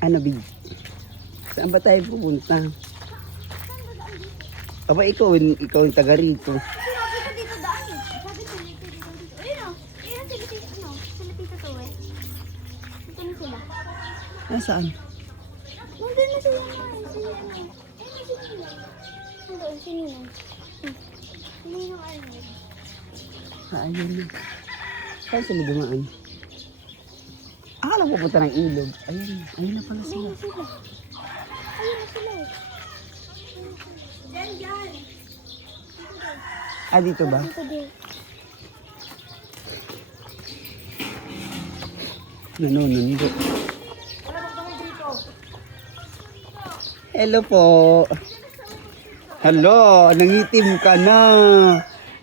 Ano, big? Saan ba tayo pupunta? Aba, ikaw yung taga rito. Sinabi ko dito daan eh. Sabi ko dito dito. Ayun o. Ayun sila tito. Ano? Sila tito to eh. Dito na sila. Nasaan? Nandun na sila na. Sila ano. Ayun na sila. Nandun, sininang. Sininang ano. Ayun na. Saan sila dumaan? Akala ko pupunta ng ilog. Ayun na pala sila. Ayun na sila. Ayun na sila eh. Diyan. Ah, dito ba? Dito din. Nanunundo. Hello po. Hello, nangitim ka na.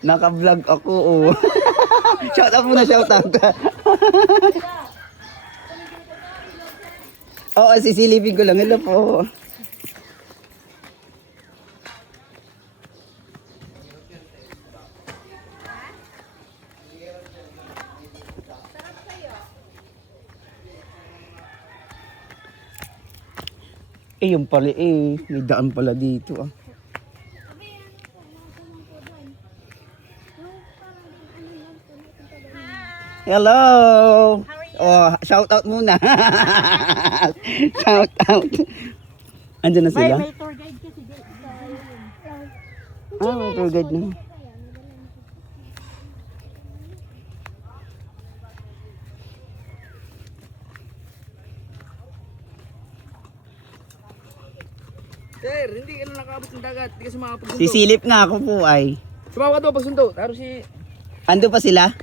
Naka-vlog ako. Oh. Shout out muna, shout out. Oo, sisilipin ko lang. Hello po. Yung pala may daan pala dito ah. Hello! Oh, shout out muna. Shout out. Andiyan na sila? May tour guide kasi dito. Ah, may tour guide na. Sir, hindi ka na nakaabot ng dagat. Hindi kasi makapagsundo. Sisilip nga ako po ay. Sumawa ka daw pagsundo. Taro si... Ando pa sila?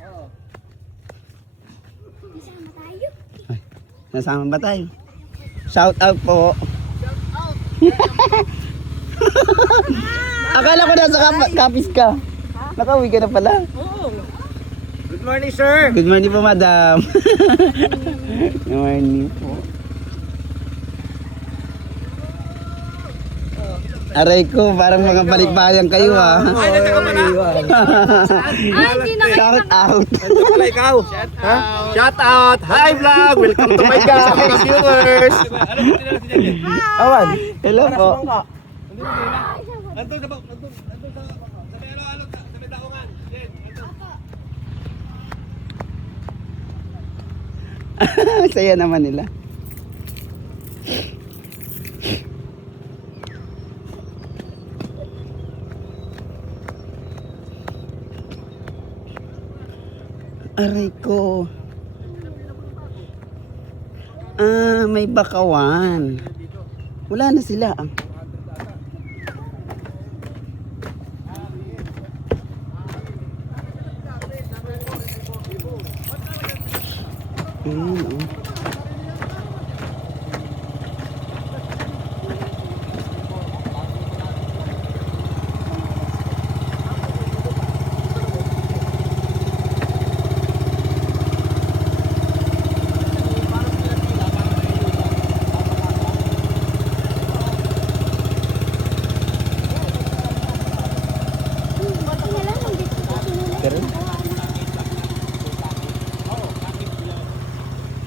Isama tayo. Nasama ba tayo? Shout out po. Akala ko nasa kapis ka. Nakauwi ka na pala. Oo. Good morning, sir. Good morning po, madam. Good morning po. Aray ko, parang mga balikbayan kayo ah. Ay, nagtaka pa na. Ay, hindi na Shout out. Ito pala ikaw. Shout out. Hi, vlog. Welcome to my guys, viewers. Awan. Hello po. Andun sa may ano, sa may daungan. Saya naman nila. Aray ko. Ah, may bakawan. Wala na sila ah. Ayan, oh.